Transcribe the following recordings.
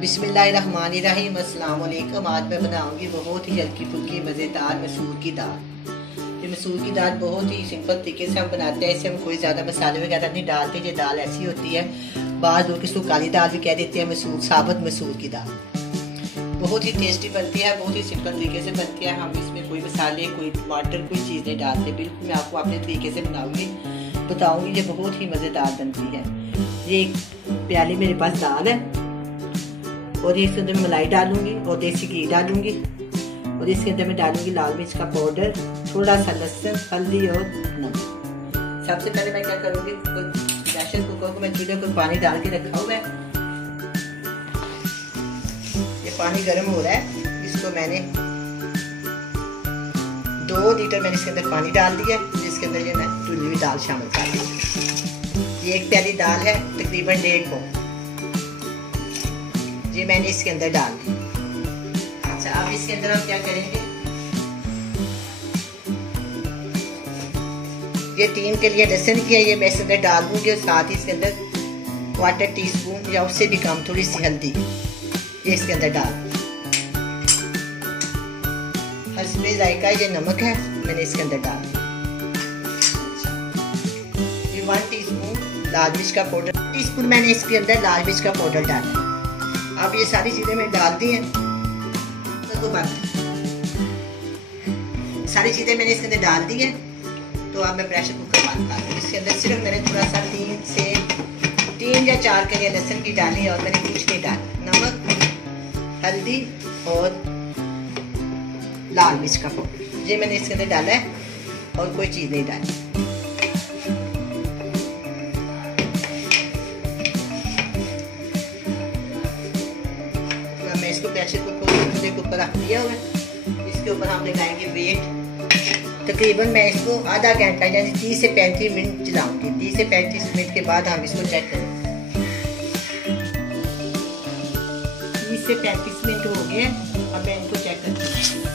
बिस्मिल्लाहिर्रहमानिर्रहीम। अस्सलाम वालेकुम। आज मैं बनाऊंगी बहुत ही हल्की फुल्की मज़ेदार मसूर की दाल। ये मसूर की दाल बहुत ही सिंपल तरीके से हम बनाते हैं। इससे हम कोई ज़्यादा मसाले वगैरह नहीं डालते। ये दाल ऐसी होती है, बाद लोग इसको काली दाल भी कह देते हैं, मसूर साबुत मसूर की दाल बहुत ही टेस्टी बनती है, बहुत ही सिंपल तरीके से बनती है। हम इसमें कोई मसाले, कोई टमाटर, कोई चीज़ नहीं डालते। बिल्कुल मैं आपको अपने तरीके से बताऊंगी। ये बहुत ही मज़ेदार बनती है। ये एक प्याली मेरे पास दाल है और इसके अंदर मैं मलाई डालूंगी और देसी घी डालूंगी और इसके अंदर मैं डालूंगी लाल मिर्च का पाउडर, थोड़ा सा लहसुन, हल्दी और नमक। सबसे पहले मैं क्या करूंगी, प्रेशर कुकर को मैं चूल्हे पर पानी डाल के रखा हुआ है। ये पानी गर्म हो रहा है। इसको मैंने 2 लीटर मैंने इसके अंदर पानी डाल दिया है, जिसके अंदर ये मैं धुली हुई दाल शामिल कर दी। ये एक प्याली दाल है, तकरीबन 1.5 पाव। ये मैंने इसके अंदर डाल दी। अच्छा, अब इसके अंदर हम क्या करेंगे, ये 3 के लिए लहसुन की है, ये मैं इसके अंदर डाल दूंगी और साथ ही इसके अंदर 1/4 टीस्पून या उससे भी कम थोड़ी सी हल्दी ये इसके अंदर डाल। हस्बे जायका ये नमक है, मैंने इसके अंदर डाल दिया। ये 1 टीस्पून लाल मिर्च का पाउडर, टीस्पून मैंने इसके अंदर लाल मिर्च का पाउडर डाला। अब ये सारी चीजें मैंने डाल दी हैं, तो सारी चीजें मैंने इसके अंदर डाल दी हैं। तो अब मैं प्रेशर कुकर बंद कर दूँ। इसके अंदर सिर्फ मैंने थोड़ा सा 3 या 4 कलियां लहसुन की डाली और मैंने कुछ नहीं डाला। नमक, हल्दी और लाल मिर्च का पाउडर ये मैंने इसके अंदर डाला है और कोई चीज नहीं डाली। इसको प्रेशर कुकर रख दिया हुआ है। इसके ऊपर हम लगाएंगे वेट। तकरीबन मैं इसको आधा घंटा यानी 30 से 35 मिनट चलाऊंगी। 30 से 35 मिनट के बाद हम इसको चेक करेंगे। 30 से 35 मिनट हो गए। अब मैं इनको चेक करती हूँ।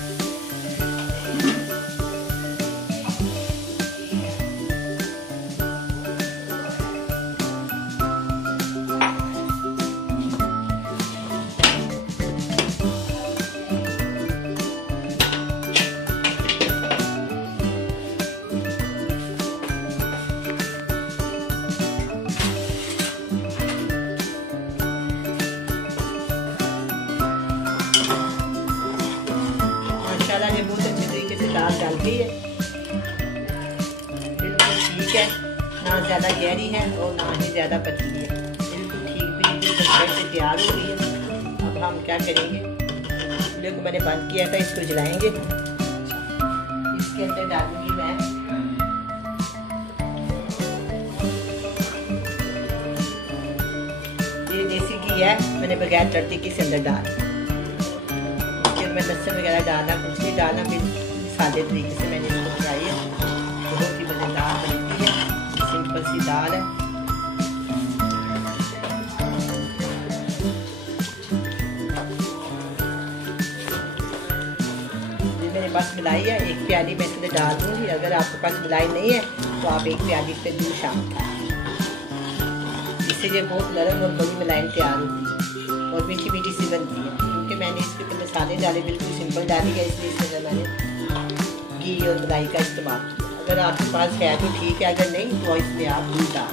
ये बहुत अच्छे तरीके से दाल डाल गई है, बिल्कुल ठीक है। ना ज़्यादा गहरी है और ना ही ज़्यादा पतली है, बिल्कुल ठीक बिल्कुल से तैयार हो गई है। अब हम क्या करेंगे, चूल्हे को मैंने बंद किया था, इसको जलाएंगे। इसके अंदर डालूंगी मैं ये देसी घी है, मैंने बगैर तड़के के इसके अंदर डाल। मैं लहसुन वगैरह डालना कुछ नहीं डालना, बिल्कुल सादे तरीके से मैंने इसको बनाई है। बहुत ही मज़ेदार बनती है, सिंपल सी दाल है। ये मेरे पास मलाई है, 1 प्याली मैं इसमें डाल दूँगी। अगर आपके पास मलाई नहीं है तो आप 1 प्याली पे दूध शामिल करें। इससे ये बहुत नरम और बड़ी मलाई तैयार होती है और मीठी मीठी सी बनती है। क्योंकि मैंने इसके ऊपर मसाले डाले, बिल्कुल सिंपल डाली है, इसलिए इसके अंदर मैंने घी और मलाई का इस्तेमाल किया। अगर आपके पास है तो ठीक है, अगर नहीं तो इसमें आप दूध डाल।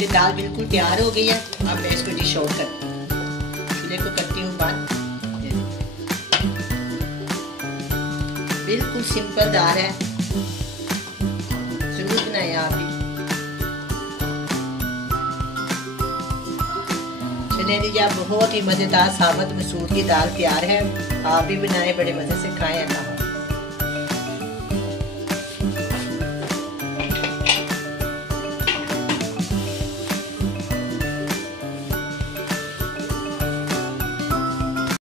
ये दाल बिल्कुल तैयार हो गई है। अब मैं इसको डिश आउट करती हूँ, चूल्हे को करती हूँ बंद। बिल्कुल सिंपल दाल है, जरूर बनाएं आप भी। चलिए लीजिए, बहुत ही मजेदार साबुत मसूर की दाल तैयार है। आप भी बनाएं, बड़े मजे से खाएं।